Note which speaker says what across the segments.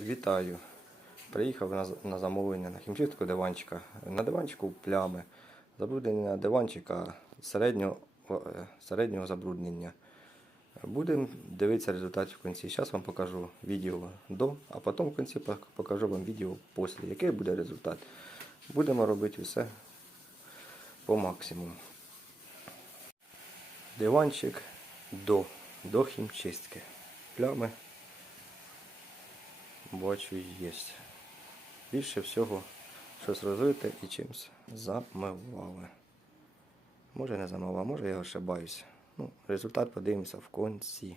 Speaker 1: Вітаю. Приїхав на, на замовлення на хімчистку диванчика. На диванчику плями. Забруднення диванчика середнього, е, середнього забруднення. Будемо дивитися результат в кінці. Зараз вам покажу відео до, а потім в кінці покажу вам відео після. Який буде результат. Будемо робити все по максимуму. Диванчик до, до хімчистки. Плями бачу є. Більше всього щось розлите і чимось замивали. Може не замивав, може я ошибаюся. Ну, результат подивимося в кінці.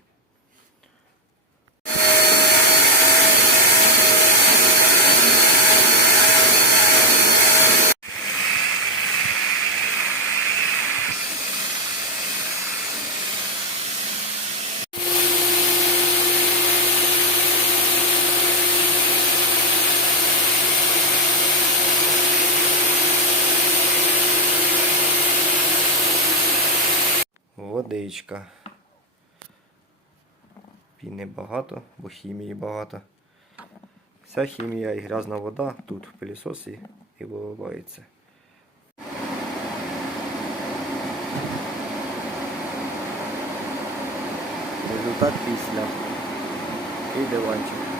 Speaker 1: Водичка. Піни багато, бо хімії багато. Вся хімія і грязна вода тут в пилісосі і виливається. Результат після. І диванчик.